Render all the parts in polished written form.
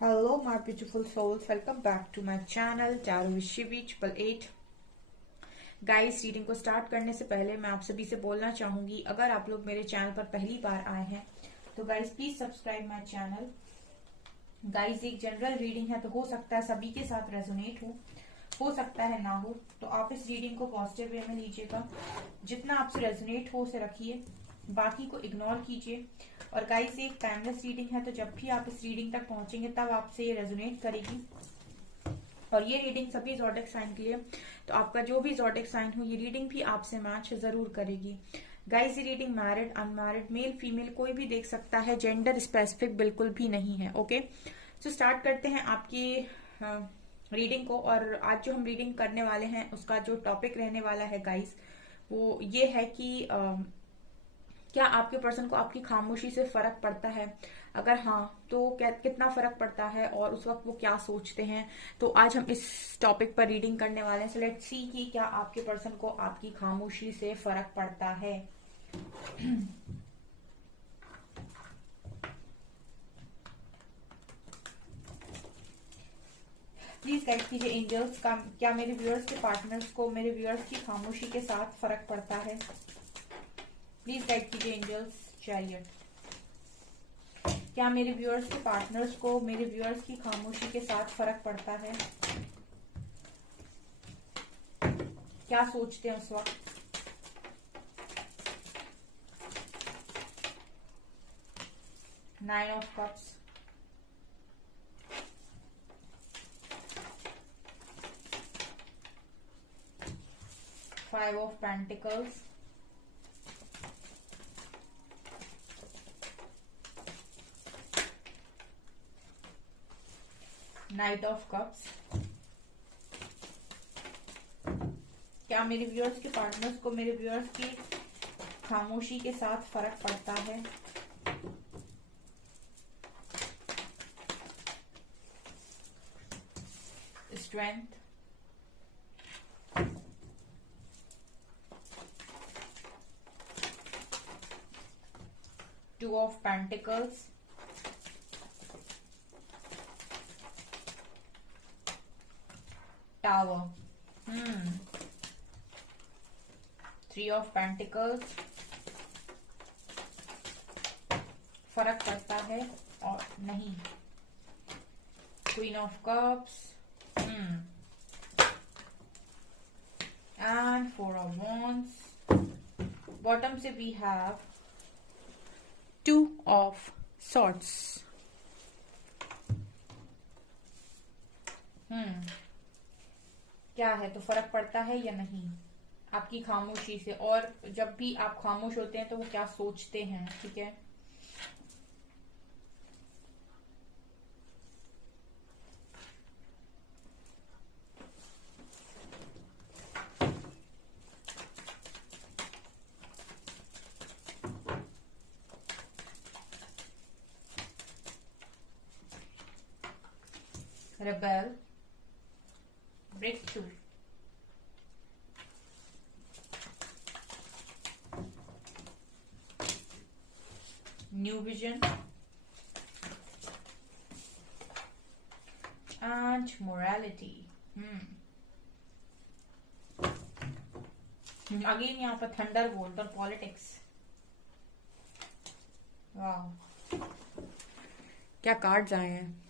Hello, my beautiful souls. Welcome back to my channel Tarot with Shivi 888. Guys, reading को start करने से पहले मैं आप सभी से बोलना चाहूंगी, अगर आप लोग मेरे चैनल पर पहली बार आए हैं तो guys please subscribe my channel. Guys, एक जनरल रीडिंग है तो हो सकता है सभी के साथ रेजोनेट हो सकता है ना हो, तो आप इस रीडिंग को पॉजिटिव वे में लीजिएगा। जितना आपसे रेजोनेट हो उसे रखिए, बाकी को इग्नोर कीजिए। और गाइस, ये एक टाइमलेस रीडिंग है, तो जब भी आप इस रीडिंग तक पहुंचेंगे तब आपसे ये रेजोनेट करेगी। और ये रीडिंग सभी ज़ोडिक साइन के लिए, तो आपका जो भी ज़ोडिक साइन हो ये रीडिंग भी आपसे मैच जरूर करेगी। गाइस, ये reading married unmarried male female कोई भी देख सकता है, जेंडर स्पेसिफिक बिल्कुल भी नहीं है। ओके, तो स्टार्ट करते हैं आपकी रीडिंग को। और आज जो हम रीडिंग करने वाले हैं उसका जो टॉपिक रहने वाला है गाइस, वो ये है कि क्या आपके पर्सन को आपकी खामोशी से फर्क पड़ता है? अगर हाँ, तो क्या कितना फर्क पड़ता है और उस वक्त वो क्या सोचते हैं? तो आज हम इस टॉपिक पर रीडिंग करने वाले हैं। सो लेट्स सी कि क्या आपके पर्सन को आपकी खामोशी से फर्क पड़ता है। प्लीज गाइड कीजिए एंजल्स, का क्या मेरे व्यूअर्स के पार्टनर्स को मेरे व्यूअर्स की खामोशी के साथ फर्क पड़ता है? प्लीज गाइड कीजिए एंजल्स, चैरियट। क्या मेरे व्यूअर्स के पार्टनर्स को मेरे व्यूअर्स की खामोशी के साथ फर्क पड़ता है? क्या सोचते हैं उस वक्त? Nine of cups, five of pentacles, night of cups. क्या मेरे व्यूअर्स के पार्टनर्स को मेरे व्यूअर्स की खामोशी के साथ फर्क पड़ता है? Strength, two of pentacles, tower, three of pentacles. फर्क पड़ता है और नहीं। Queen of cups and four of wands. Bottom से we have two of swords. क्या है, तो फर्क पड़ता है या नहीं आपकी खामोशी से? और जब भी आप खामोश होते हैं तो वो क्या सोचते हैं? ठीक है, rebel, break through, new vision and morality. Again यहाँ पर थंडर बोल्ट और पॉलिटिक्स। वाह, क्या कार्ड्स आए हैं।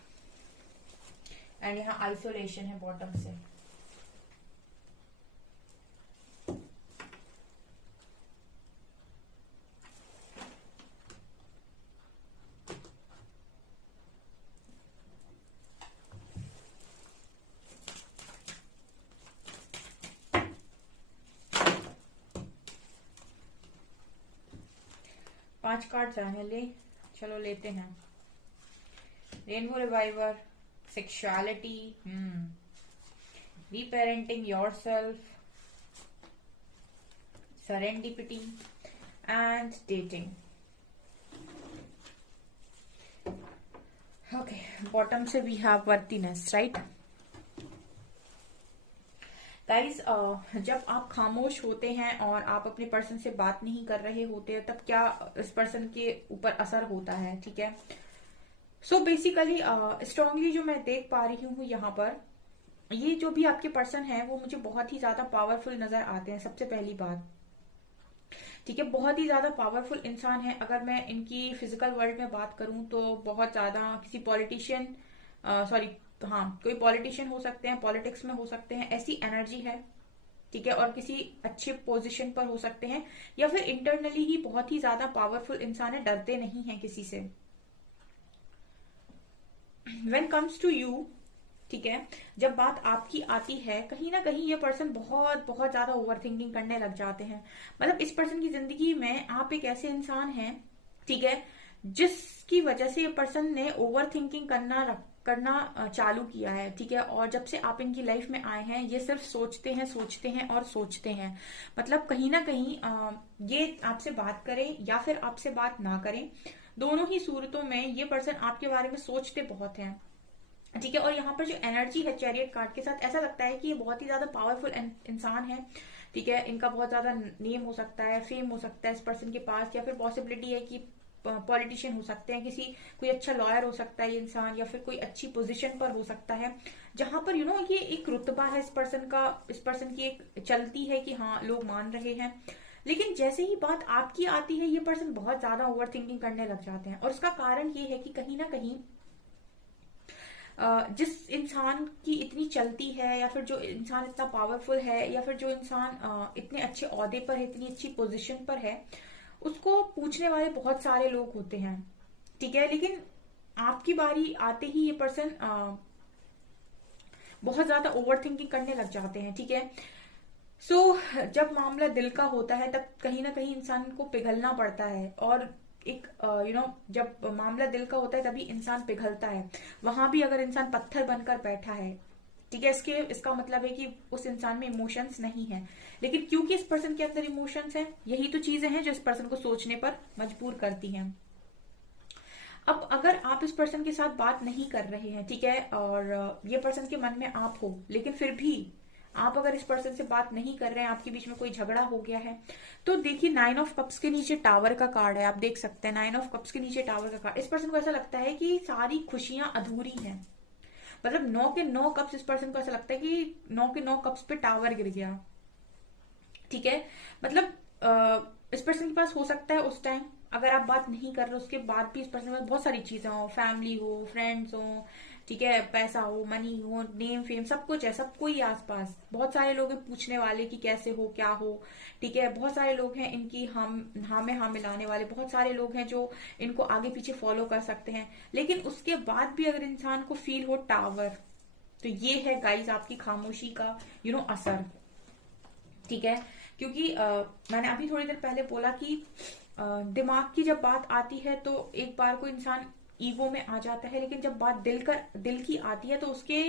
एंड यहाँ आइसोलेशन है बॉटम से। पांच कार्ड्स आए हैं, चलो लेते हैं। Rainbow reviver, sexuality, reparenting yourself, serendipity and dating. Okay, bottom से we have worthiness, right. Guys, जब आप खामोश होते हैं और आप अपने पर्सन से बात नहीं कर रहे होते हैं, तब क्या इस पर्सन के ऊपर असर होता है? ठीक है, सो बेसिकली स्ट्रांगली जो मैं देख पा रही हूँ यहाँ पर, ये जो भी आपके पर्सन है वो मुझे बहुत ही ज्यादा पावरफुल नजर आते हैं, सबसे पहली बात। ठीक है, बहुत ही ज्यादा पावरफुल इंसान है। अगर मैं इनकी फिजिकल वर्ल्ड में बात करूं तो बहुत ज्यादा किसी पॉलिटिशियन, सॉरी, हाँ, कोई पॉलिटिशियन हो सकते हैं, पॉलिटिक्स में हो सकते हैं, ऐसी एनर्जी है। ठीक है, और किसी अच्छे पोजीशन पर हो सकते हैं, या फिर इंटरनली ही बहुत ही ज्यादा पावरफुल इंसान है, डरते नहीं है किसी से। व्हेन कम्स टू यू, ठीक है, जब बात आपकी आती है, कहीं ना कहीं ये पर्सन बहुत बहुत ज्यादा ओवर थिंकिंग करने लग जाते हैं। मतलब इस पर्सन की जिंदगी में आप एक ऐसे इंसान हैं, ठीक है, जिसकी वजह से ये पर्सन ने ओवर थिंकिंग करना चालू किया है। ठीक है, और जब से आप इनकी लाइफ में आए हैं, ये सिर्फ सोचते हैं, सोचते हैं और सोचते हैं। मतलब कहीं ना कहीं ये आपसे बात करें या फिर आपसे बात ना करें, दोनों ही सूरतों में ये पर्सन आपके बारे में सोचते बहुत हैं। ठीक है, और यहाँ पर जो एनर्जी है चैरियट कार्ड के साथ, ऐसा लगता है कि ये बहुत ही ज्यादा पावरफुल इंसान है। ठीक है, इनका बहुत ज्यादा नेम हो सकता है, फेम हो सकता है इस पर्सन के पास, या फिर पॉसिबिलिटी है कि पॉलिटिशियन हो सकते हैं, किसी कोई अच्छा लॉयर हो सकता है ये इंसान, या फिर कोई अच्छी पोजीशन पर हो सकता है, जहां पर ये एक रुतबा है इस पर्सन का, इस पर्सन की एक चलती है कि हाँ लोग मान रहे हैं। लेकिन जैसे ही बात आपकी आती है, ये पर्सन बहुत ज्यादा ओवर थिंकिंग करने लग जाते हैं। और उसका कारण ये है कि कहीं ना कहीं जिस इंसान की इतनी चलती है, या फिर जो इंसान इतना पावरफुल है, या फिर जो इंसान इतने अच्छे ओहदे पर है, इतनी अच्छी पोजीशन पर है, उसको पूछने वाले बहुत सारे लोग होते हैं। ठीक है, लेकिन आपकी बारी आते ही ये पर्सन बहुत ज्यादा ओवर थिंकिंग करने लग जाते हैं। ठीक है, जब मामला दिल का होता है, तब कहीं ना कहीं इंसान को पिघलना पड़ता है। और एक जब मामला दिल का होता है तभी इंसान पिघलता है। वहां भी अगर इंसान पत्थर बनकर बैठा है, ठीक है, इसका मतलब है कि उस इंसान में इमोशंस नहीं है। लेकिन क्योंकि इस पर्सन के अंदर इमोशंस हैं, यही तो चीजें हैं जो इस पर्सन को सोचने पर मजबूर करती हैं। अब अगर आप इस पर्सन के साथ बात नहीं कर रहे हैं, ठीक है, और ये पर्सन के मन में आप हो, लेकिन फिर भी आप अगर इस पर्सन से बात नहीं कर रहे हैं, आपके बीच में कोई झगड़ा हो गया है, तो देखिए 9 ऑफ कप्स के नीचे टावर का कार्ड है, आप देख सकते हैं 9 ऑफ कप्स के नीचे टावर का कार्ड। इस पर्सन को ऐसा लगता है कि सारी खुशियां अधूरी हैं। मतलब 9 के 9 कप्स, इस पर्सन को ऐसा लगता है कि 9 के 9 कप्स पे टावर गिर गया। ठीक है, मतलब इस पर्सन के पास हो सकता है उस टाइम, अगर आप बात नहीं कर रहे उसके बाद भी इस पर्सन के पास बहुत सारी चीजें हो, फैमिली हो, फ्रेंड्स हो, ठीक है, पैसा हो, मनी हो, नेम फेम, सब कुछ है, सब कोई आसपास, बहुत सारे लोग हैं पूछने वाले कि कैसे हो, क्या हो। ठीक है, बहुत सारे लोग हैं इनकी हाँ में हाँ मिलाने वाले, बहुत सारे लोग हैं जो इनको आगे पीछे फॉलो कर सकते हैं। लेकिन उसके बाद भी अगर इंसान को फील हो टावर, तो ये है गाइस आपकी खामोशी का असर। ठीक है, क्योंकि मैंने अभी थोड़ी देर पहले बोला कि दिमाग की जब बात आती है तो एक बार को इंसान ईगो में आ जाता है, लेकिन जब बात दिल की आती है तो उसके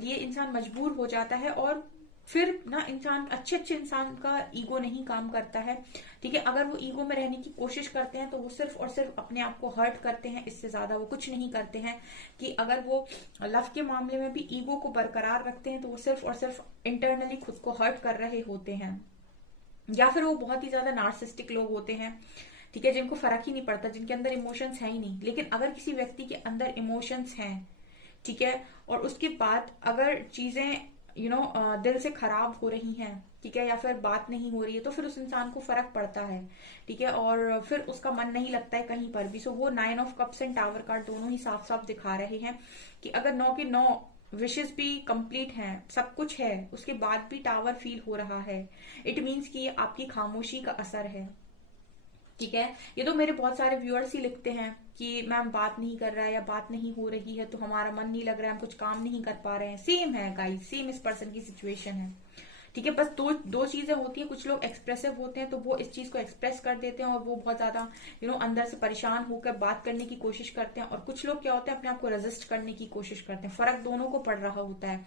लिए इंसान मजबूर हो जाता है। और फिर ना इंसान, अच्छे अच्छे इंसान का ईगो नहीं काम करता है। ठीक है, अगर वो ईगो में रहने की कोशिश करते हैं तो वो सिर्फ और सिर्फ अपने आप को हर्ट करते हैं, इससे ज्यादा वो कुछ नहीं करते हैं। कि अगर वो लव के मामले में भी ईगो को बरकरार रखते हैं तो वो सिर्फ और सिर्फ इंटरनली खुद को हर्ट कर रहे होते हैं। या फिर वो बहुत ही ज्यादा नार्सिस्टिक लोग होते हैं, ठीक है, जिनको फर्क ही नहीं पड़ता, जिनके अंदर इमोशंस है ही नहीं। लेकिन अगर किसी व्यक्ति के अंदर इमोशंस हैं, ठीक है, और उसके बाद अगर चीजें दिल से खराब हो रही हैं, ठीक है, या फिर बात नहीं हो रही है, तो फिर उस इंसान को फर्क पड़ता है। ठीक है, और फिर उसका मन नहीं लगता है कहीं पर भी। सो वो 9 of cups and tower card दोनों ही साफ साफ दिखा रहे हैं कि अगर 9 के 9 विशेष भी कंप्लीट हैं, सब कुछ है, उसके बाद भी टावर फील हो रहा है, इट मीन्स कि ये आपकी खामोशी का असर है। ठीक है, ये तो मेरे बहुत सारे व्यूअर्स ही लिखते हैं कि मैम बात नहीं कर रहा है या बात नहीं हो रही है तो हमारा मन नहीं लग रहा है, हम कुछ काम नहीं कर पा रहे हैं। सेम है गाइस, सेम इस पर्सन की सिचुएशन है। ठीक है, बस दो चीजें होती हैं, कुछ लोग एक्सप्रेसिव होते हैं तो वो इस चीज को एक्सप्रेस कर देते हैं और वो बहुत ज्यादा अंदर से परेशान होकर बात करने की कोशिश करते हैं। और कुछ लोग क्या होते हैं, अपने आप को रेजिस्ट करने की कोशिश करते हैं। फर्क दोनों को पड़ रहा होता है।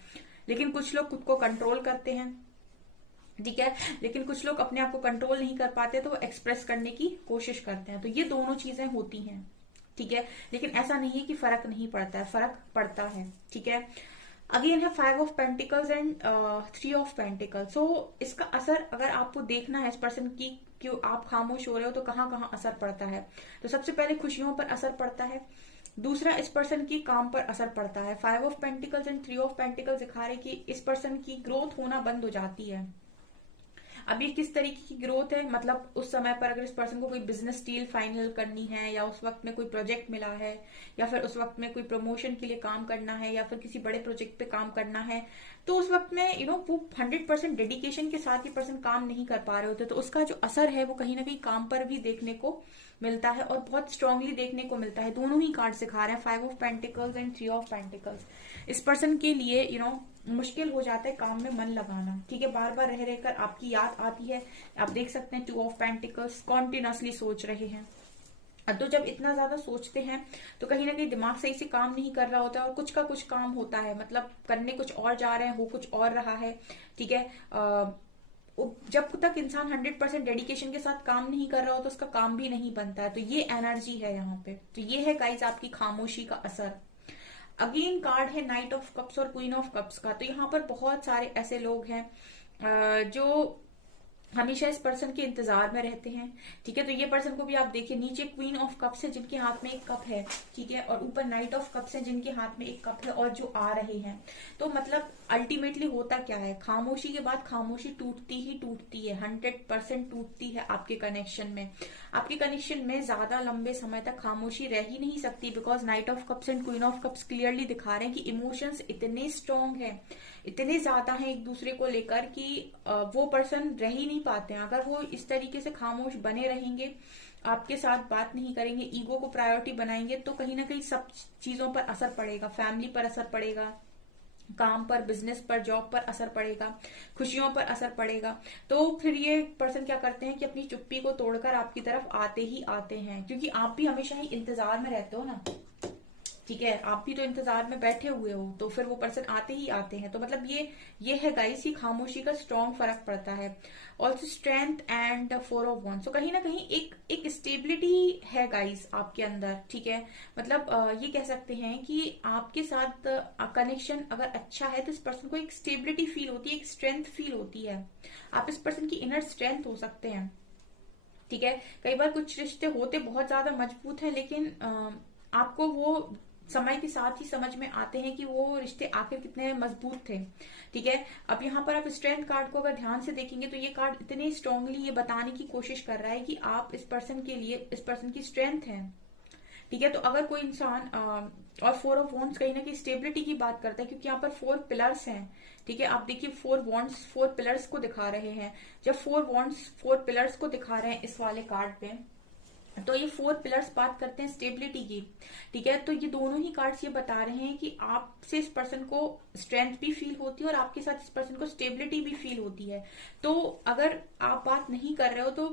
लेकिन कुछ लोग खुद को कंट्रोल करते हैं, ठीक है, लेकिन कुछ लोग अपने आप को कंट्रोल नहीं कर पाते तो वो एक्सप्रेस करने की कोशिश करते हैं। तो ये दोनों चीजें होती हैं। ठीक है, लेकिन ऐसा नहीं है कि फर्क नहीं पड़ता है, फर्क पड़ता है। ठीक है, अगेन है 5 of pentacles and 3 of pentacles. So इसका असर अगर आपको देखना है इस पर्सन की, क्यों आप खामोश हो रहे हो तो कहाँ कहाँ असर पड़ता है। तो सबसे पहले खुशियों पर असर पड़ता है, दूसरा, इस पर्सन की काम पर असर पड़ता है। 5 of pentacles and 3 of pentacles दिखा रहे कि इस पर्सन की ग्रोथ होना बंद हो जाती है। अब ये किस तरीके की ग्रोथ है, मतलब उस समय पर अगर इस पर्सन को कोई बिजनेस डील फाइनल करनी है, या उस वक्त में कोई प्रोजेक्ट मिला है, या फिर उस वक्त में कोई प्रमोशन के लिए काम करना है, या फिर किसी बड़े प्रोजेक्ट पे काम करना है, तो उस वक्त में वो 100% डेडिकेशन के साथ ये पर्सन काम नहीं कर पा रहे होते, तो उसका जो असर है वो कहीं ना कहीं काम पर भी देखने को मिलता है और बहुत स्ट्रांगली देखने को मिलता है। दोनों ही कार्ड सिखा रहे हैं, 5 of pentacles and 3 of pentacles. इस पर्सन के लिए मुश्किल हो जाता है काम में मन लगाना, ठीक है, बार बार रह रहकर आपकी याद आती है। आप देख सकते हैं 2 ऑफ पेंटिकल्स, कॉन्टिन्यूसली सोच रहे हैं। तो जब इतना ज्यादा सोचते हैं तो कहीं ना कहीं दिमाग सही से काम नहीं कर रहा होता है, और कुछ का कुछ काम होता है, मतलब करने कुछ और जा रहे हैं, हो कुछ और रहा है, ठीक है। जब तक इंसान 100% डेडिकेशन के साथ काम नहीं कर रहा हो तो उसका काम भी नहीं बनता है। तो ये एनर्जी है यहाँ पे। तो ये है गाइज आपकी खामोशी का असर। अगेन कार्ड है नाइट ऑफ कप्स और क्वीन ऑफ कप्स का। तो यहाँ पर बहुत सारे ऐसे लोग हैं जो हमेशा इस पर्सन के इंतजार में रहते हैं, ठीक है। तो ये पर्सन को भी आप देखिए, नीचे क्वीन ऑफ कप्स है जिनके हाथ में एक कप है, ठीक है, और ऊपर नाइट ऑफ कप्स है जिनके हाथ में एक कप है, और जो आ रहे हैं। तो मतलब अल्टीमेटली होता क्या है, खामोशी के बाद खामोशी टूटती ही टूटती है, 100% टूटती है आपके कनेक्शन में। आपके कनेक्शन में ज्यादा लंबे समय तक खामोशी रह ही नहीं सकती, because night of cups and queen of cups clearly दिखा रहे हैं कि इमोशंस इतने स्ट्रांग है, इतने ज्यादा है एक दूसरे को लेकर कि वो पर्सन रह ही नहीं पाते हैं। अगर वो इस तरीके से खामोश बने रहेंगे, आपके साथ बात नहीं करेंगे, ईगो को प्रायोरिटी बनाएंगे, तो कहीं ना कहीं सब चीजों पर असर पड़ेगा, फैमिली पर असर पड़ेगा, काम पर, बिजनेस पर, जॉब पर असर पड़ेगा, खुशियों पर असर पड़ेगा। तो फिर ये पर्सन क्या करते हैं कि अपनी चुप्पी को तोड़कर आपकी तरफ आते ही आते हैं, क्योंकि आप भी हमेशा ही इंतजार में रहते हो ना, ठीक है, आप भी तो इंतजार में बैठे हुए हो, तो फिर वो पर्सन आते ही आते हैं। तो मतलब ये है गाइस, ये खामोशी का स्ट्रॉन्ग फर्क पड़ता है। Also strength and 4 of wands, तो कहीं ना कहीं एक स्टेबिलिटी है गाइस आपके अंदर, ठीक है। मतलब ये कह सकते हैं कि आपके साथ कनेक्शन अगर अच्छा है तो इस पर्सन को एक स्टेबिलिटी फील होती है, एक स्ट्रेंथ फील होती है। आप इस पर्सन की इनर स्ट्रेंथ हो सकते हैं, ठीक है। कई बार कुछ रिश्ते होते बहुत ज्यादा मजबूत है, लेकिन आपको वो समय के साथ ही समझ में आते हैं कि वो रिश्ते आखिर कितने मजबूत थे, ठीक है। अब यहाँ पर आप स्ट्रेंथ कार्ड को अगर ध्यान से देखेंगे तो ये कार्ड इतने स्ट्रांगली ये बताने की कोशिश कर रहा है कि आप इस पर्सन के लिए, इस पर्सन की स्ट्रेंथ है, ठीक है। तो अगर कोई इंसान और 4 ऑफ wands कहीं ना कहीं स्टेबिलिटी की बात करता है, क्योंकि यहाँ पर 4 पिलर्स हैं, ठीक है। आप देखिए 4 wands 4 पिलर्स को दिखा रहे हैं। जब 4 wands 4 पिलर्स को दिखा रहे हैं इस वाले कार्ड पे, तो ये 4 पिलर्स बात करते हैं स्टेबिलिटी की, ठीक है। तो ये दोनों ही कार्ड्स ये बता रहे हैं कि आपसे इस पर्सन को स्ट्रेंथ भी फील होती है और आपके साथ इस पर्सन को स्टेबिलिटी भी फील होती है। तो अगर आप बात नहीं कर रहे हो तो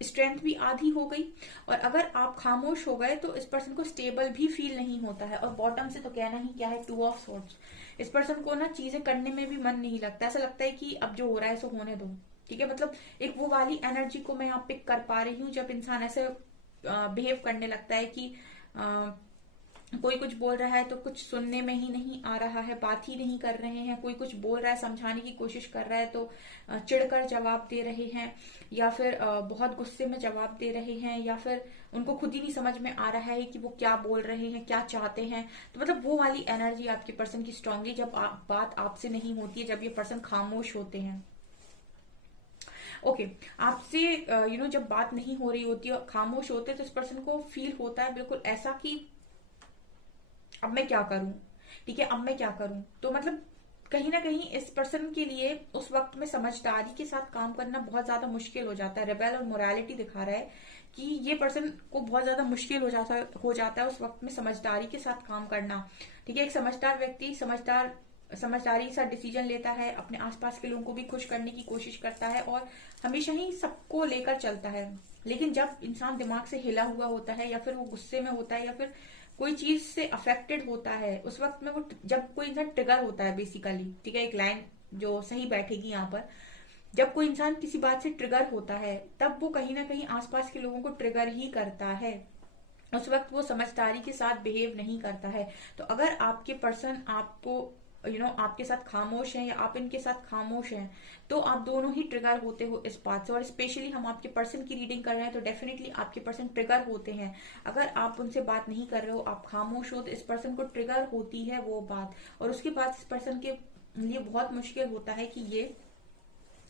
स्ट्रेंथ भी आधी हो गई, और अगर आप खामोश हो गए तो इस पर्सन को स्टेबल भी फील नहीं होता है। और बॉटम से तो कहना ही क्या है, 2 ऑफ swords। इस पर्सन को ना चीजें करने में भी मन नहीं लगता, ऐसा लगता है कि अब जो हो रहा है सो होने दो, ठीक है। मतलब एक वो वाली एनर्जी को मैं यहाँ पिक कर पा रही हूँ जब इंसान ऐसे बिहेव करने लगता है कि कोई कुछ बोल रहा है तो कुछ सुनने में ही नहीं आ रहा है, बात ही नहीं कर रहे हैं, कोई कुछ बोल रहा है समझाने की कोशिश कर रहा है तो चिढ़कर जवाब दे रहे हैं, या फिर बहुत गुस्से में जवाब दे रहे हैं, या फिर उनको खुद ही नहीं समझ में आ रहा है कि वो क्या बोल रहे हैं, क्या चाहते हैं। तो मतलब वो वाली एनर्जी आपके पर्सन की स्ट्रांगली जब बात आपसे नहीं होती है, जब ये पर्सन खामोश होते हैं, ओके आपसे जब बात नहीं हो रही होती है, खामोश होते हैं, तो इस पर्सन को फील होता है बिल्कुल ऐसा कि अब मैं क्या करूं, ठीक है, अब मैं क्या करूं। तो मतलब कहीं ना कहीं इस पर्सन के लिए उस वक्त में समझदारी के साथ काम करना बहुत ज्यादा मुश्किल हो जाता है। रेबेल और मोरालिटी दिखा रहा है कि ये पर्सन को बहुत ज्यादा मुश्किल हो जाता है उस वक्त में समझदारी के साथ काम करना, ठीक है। एक समझदार व्यक्ति समझदारी के साथ डिसीजन लेता है, अपने आसपास के लोगों को भी खुश करने की कोशिश करता है और हमेशा ही सबको लेकर चलता है। लेकिन जब इंसान दिमाग से हिला हुआ होता है, या फिर वो गुस्से में होता है, या फिर कोई चीज से अफेक्टेड होता है, उस वक्त में वो, जब कोई इंसान ट्रिगर होता है बेसिकली, ठीक है, एक लाइन जो सही बैठेगी यहाँ पर, जब कोई इंसान किसी बात से ट्रिगर होता है तब वो कहीं ना कहीं आसपास के लोगों को ट्रिगर ही करता है, उस वक्त वो समझदारी के साथ बिहेव नहीं करता है। तो अगर आपके पर्सन आपको आपके साथ खामोश हैं या आप इनके साथ खामोश हैं, तो आप दोनों ही ट्रिगर होते हो इस बात से। और स्पेशली हम आपके पर्सन की रीडिंग कर रहे हैं तो डेफिनेटली आपके पर्सन ट्रिगर होते हैं। अगर आप उनसे बात नहीं कर रहे हो, आप खामोश हो, तो इस पर्सन को ट्रिगर होती है वो बात, और उसके बाद इस पर्सन के लिए बहुत मुश्किल होता है कि ये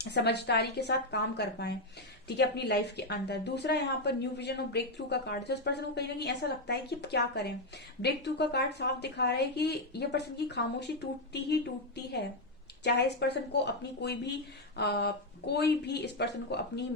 समझदारी के साथ काम कर पाए, ठीक है, अपनी लाइफ के अंदर। दूसरा यहाँ पर न्यू विजन और ब्रेक थ्रू का कार्ड, तो इस पर्सन को कहीं ना कहीं ऐसा लगता है कि क्या करें। ब्रेक थ्रू का कार्ड साफ दिखा रहा है कि ये पर्सन की खामोशी टूटती ही टूटती है, चाहे इस पर्सन को अपनी कोई भी इस पर्सन को अपनी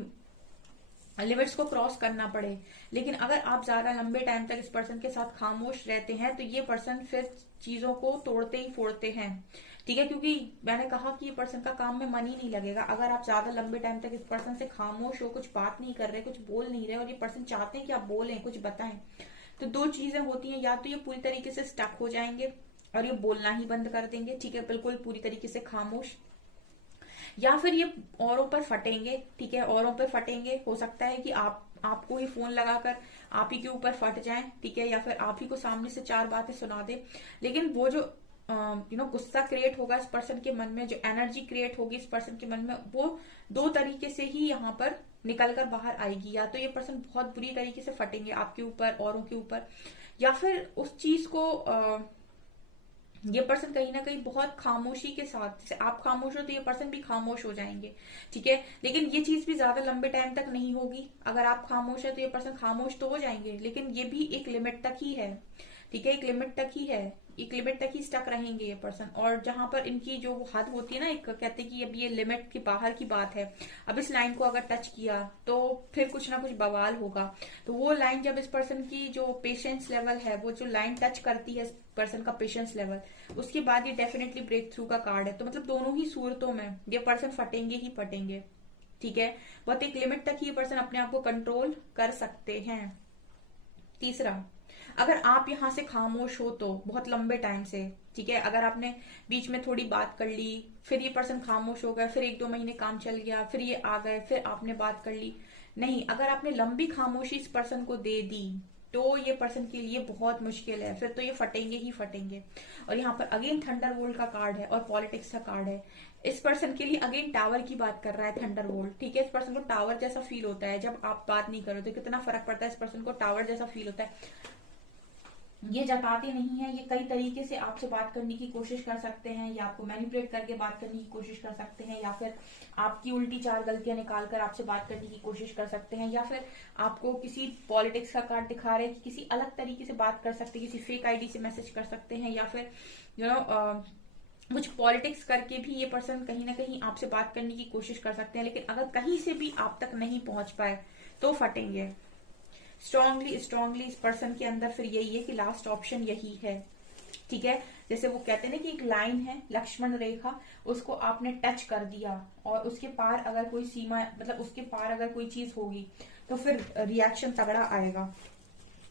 लिमिट्स को क्रॉस करना पड़े। लेकिन अगर आप ज्यादा लंबे टाइम तक इस पर्सन के साथ खामोश रहते हैं तो ये पर्सन फिर चीजों को तोड़ते ही फोड़ते हैं, ठीक है, क्योंकि मैंने कहा कि ये पर्सन का काम में मन ही नहीं लगेगा। अगर आप ज्यादा लंबे टाइम तक इस पर्सन से खामोश हो, कुछ बात नहीं कर रहे, कुछ बोल नहीं रहे, और ये पर्सन चाहते हैं कि आप बोलें, कुछ बताएं, तो दो चीजें होती हैं, या तो ये पूरी तरीके से स्टक हो जाएंगे और ये बोलना ही बंद कर देंगे, ठीक है, बिल्कुल पूरी तरीके से खामोश, या फिर ये औरों पर फटेंगे, ठीक है, औरों पर फटेंगे। हो सकता है कि आपको ही फोन लगाकर आप ही के ऊपर फट जाएं, ठीक है, या फिर आप ही को सामने से चार बातें सुना दे। लेकिन वो जो गुस्सा क्रिएट होगा इस पर्सन के मन में, जो एनर्जी क्रिएट होगी इस पर्सन के मन में, वो दो तरीके से ही यहाँ पर निकल कर बाहर आएगी। या तो ये पर्सन बहुत बुरी तरीके से फटेंगे आपके ऊपर, औरों के ऊपर, या फिर उस चीज को ये पर्सन कहीं ना कहीं बहुत खामोशी के साथ, जैसे आप खामोश हो तो ये पर्सन भी खामोश हो जाएंगे, ठीक है। लेकिन ये चीज भी ज्यादा लंबे टाइम तक नहीं होगी। अगर आप खामोश है तो ये पर्सन खामोश तो हो जाएंगे, लेकिन ये भी एक लिमिट तक ही है, ठीक है, एक लिमिट तक ही है, एक लिमिट तक ही स्टक रहेंगे ये पर्सन। और जहां पर इनकी जो हद होती है ना, एक कहते हैं कि अब ये लिमिट के बाहर की बात है, अब इस लाइन को अगर टच किया तो फिर कुछ ना कुछ बवाल होगा। तो वो लाइन जब इस पर्सन की जो पेशेंस लेवल है, वो जो लाइन टच करती है इस पर्सन का पेशेंस लेवल, उसके बाद ये डेफिनेटली ब्रेक थ्रू का कार्ड है। तो मतलब दोनों ही सूरतों में ये पर्सन फटेंगे ही फटेंगे, ठीक है। बहुत एक लिमिट तक ही ये पर्सन अपने आप को कंट्रोल कर सकते हैं। तीसरा, अगर आप यहां से खामोश हो तो बहुत लंबे टाइम से, ठीक है, अगर आपने बीच में थोड़ी बात कर ली, फिर ये पर्सन खामोश हो गया, फिर 1-2 महीने काम चल गया, फिर ये आ गए, फिर आपने बात कर ली, नहीं, अगर आपने लंबी खामोशी इस पर्सन को दे दी तो ये पर्सन के लिए बहुत मुश्किल है, फिर तो ये फटेंगे ही फटेंगे। और यहाँ पर अगेन थंडरबोल्ट का कार्ड है और पॉलिटिक्स का कार्ड है। इस पर्सन के लिए अगेन टावर की बात कर रहा है थंडरबोल्ट, ठीक है। इस पर्सन को टावर जैसा फील होता है जब आप बात नहीं करो, तो कितना फर्क पड़ता है, इस पर्सन को टावर जैसा फील होता है। ये जताते नहीं है, ये कई तरीके से आपसे बात करने की कोशिश कर सकते हैं, या आपको मैनिपुलेट करके बात करने की कोशिश कर सकते हैं, या फिर आपकी उल्टी 4 गलतियां निकाल कर आपसे बात करने की कोशिश कर सकते हैं, या फिर आपको किसी पॉलिटिक्स का कार्ड दिखा रहे हैं कि किसी अलग तरीके से बात कर सकते हैं, किसी फेक आईडी से मैसेज कर सकते हैं, या फिर कुछ पॉलिटिक्स करके भी ये पर्सन कहीं ना कहीं आपसे बात करने की कोशिश कर सकते हैं। लेकिन अगर कहीं से भी आप तक नहीं पहुंच पाए तो फटेंगे स्ट्रांगली इस पर्सन के अंदर फिर यही है कि लास्ट ऑप्शन यही है, ठीक है। जैसे वो कहते हैं ना कि एक लाइन है लक्ष्मण रेखा, उसको आपने टच कर दिया और उसके पार अगर कोई सीमा, मतलब उसके पार अगर कोई चीज होगी तो फिर रिएक्शन तगड़ा आएगा।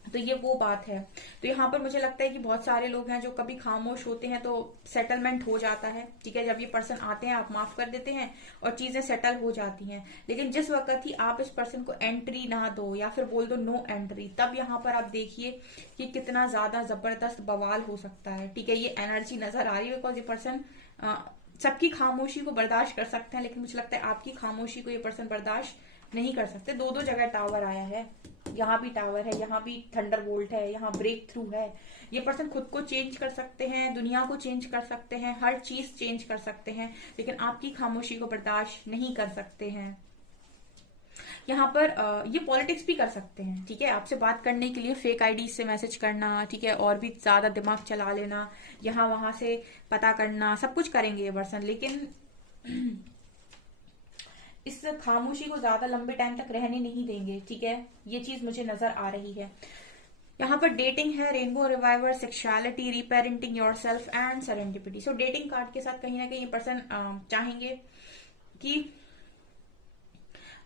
तो ये वो बात है। तो यहाँ पर मुझे लगता है कि बहुत सारे लोग हैं जो कभी खामोश होते हैं तो सेटलमेंट हो जाता है, ठीक है, जब ये पर्सन आते हैं आप माफ कर देते हैं और चीजें सेटल हो जाती हैं। लेकिन जिस वक्त ही आप इस पर्सन को एंट्री ना दो या फिर बोल दो नो एंट्री, तब यहाँ पर आप देखिए कि कितना ज्यादा जबरदस्त बवाल हो सकता है, ठीक है। ये एनर्जी नजर आ रही है बिकॉज ये पर्सन सबकी खामोशी को बर्दाश्त कर सकते हैं, लेकिन मुझे लगता है आपकी खामोशी को ये पर्सन बर्दाश्त नहीं कर सकते। दो जगह टावर आया है, यहाँ भी टावर है, यहाँ भी थंडरबोल्ट है, यहाँ ब्रेक थ्रू है। ये पर्सन खुद को चेंज कर सकते हैं, दुनिया को चेंज कर सकते हैं, हर चीज चेंज कर सकते हैं, लेकिन आपकी खामोशी को बर्दाश्त नहीं कर सकते हैं। यहाँ पर ये पॉलिटिक्स भी कर सकते हैं, ठीक है, आपसे बात करने के लिए फेक आईडी से मैसेज करना, ठीक है, और भी ज्यादा दिमाग चला लेना, यहाँ वहां से पता करना, सब कुछ करेंगे ये पर्सन। लेकिन इस खामोशी को ज्यादा लंबे टाइम तक रहने नहीं देंगे, ठीक है, ये चीज मुझे नजर आ रही है। यहाँ पर डेटिंग है, rainbow reviver, sexuality, reparenting yourself and serendipity. So dating card के साथ कहीं ना कहीं ये पर्सन चाहेंगे कि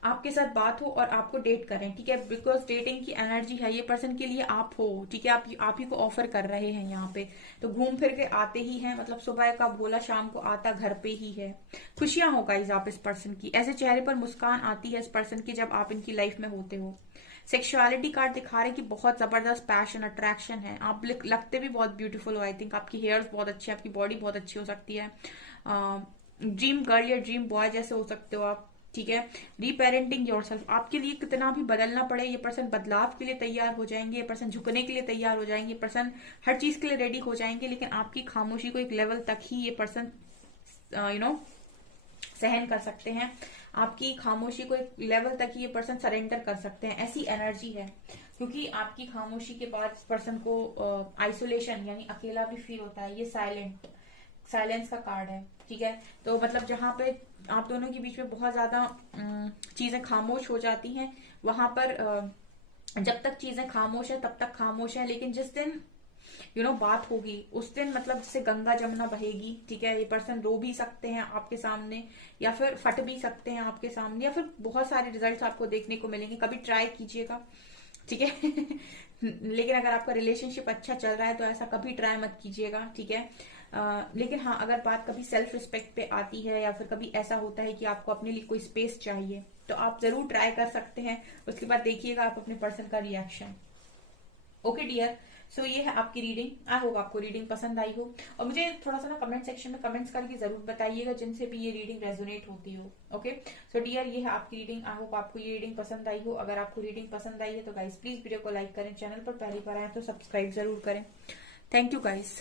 आपके साथ बात हो और आपको डेट करें, ठीक है, बिकॉज डेटिंग की एनर्जी है, ये पर्सन के लिए आप हो, ठीक है, आप ही को ऑफर कर रहे हैं यहाँ पे। तो घूम फिर के आते ही हैं, मतलब सुबह का भोला शाम को आता घर पे ही है। खुशियां हो गाइस आप इस पर्सन की, ऐसे चेहरे पर मुस्कान आती है इस पर्सन की जब आप इनकी लाइफ में होते हो, सेक्सुअलिटी कार्ड दिखा रहे हैं कि बहुत जबरदस्त पैशन अट्रैक्शन है, आप लगते भी बहुत ब्यूटीफुल हो। आई थिंक आपकी हेयर्स बहुत अच्छी है, आपकी बॉडी बहुत अच्छी हो सकती है। ड्रीम गर्ल या ड्रीम बॉय जैसे हो सकते हो आप, ठीक है। रीपेरेंटिंग योरसेल्फ, आपके लिए कितना भी बदलना पड़े ये पर्सन बदलाव के लिए तैयार हो जाएंगे, ये पर्सन झुकने के लिए तैयार हो जाएंगे, ये पर्सन हर चीज के लिए रेडी हो जाएंगे, लेकिन आपकी खामोशी को एक लेवल तक ही ये पर्सन सहन कर सकते हैं। आपकी खामोशी को एक लेवल तक ही ये पर्सन सरेंडर कर सकते हैं, ऐसी एनर्जी है। क्योंकि आपकी खामोशी के बाद इस पर्सन को आइसोलेशन यानी अकेला भी फील होता है। ये साइलेंस का कार्ड है, ठीक है। तो मतलब जहां पे आप दोनों के बीच में बहुत ज्यादा चीजें खामोश हो जाती हैं, वहां पर जब तक चीजें खामोश है तब तक खामोश है, लेकिन जिस दिन बात होगी उस दिन मतलब जैसे गंगा जमुना बहेगी, ठीक है। ये पर्सन रो भी सकते हैं आपके सामने, या फिर फट भी सकते हैं आपके सामने, या फिर बहुत सारे रिजल्ट्स आपको देखने को मिलेंगे। कभी ट्राई कीजिएगा, ठीक है। लेकिन अगर आपका रिलेशनशिप अच्छा चल रहा है तो ऐसा कभी ट्राई मत कीजिएगा, ठीक है। लेकिन हाँ, अगर बात कभी सेल्फ रिस्पेक्ट पे आती है या फिर कभी ऐसा होता है कि आपको अपने लिए कोई स्पेस चाहिए, तो आप जरूर ट्राई कर सकते हैं। उसके बाद देखिएगा आप अपने पर्सन का रिएक्शन। ओके डियर, सो ये है आपकी रीडिंग। आई होप आपको रीडिंग पसंद आई हो, और मुझे थोड़ा सा ना कमेंट सेक्शन में कमेंट्स करके जरूर बताइएगा जिनसे भी ये रीडिंग रेजोनेट होती हो। ओके, सो डियर, ये है आपकी रीडिंग। आई होप आपको ये रीडिंग पसंद आई हो। अगर आपको रीडिंग पसंद आई है तो गाइस प्लीज वीडियो को लाइक करें, चैनल पर पहली बार आए तो सब्सक्राइब जरूर करें। Thank you guys.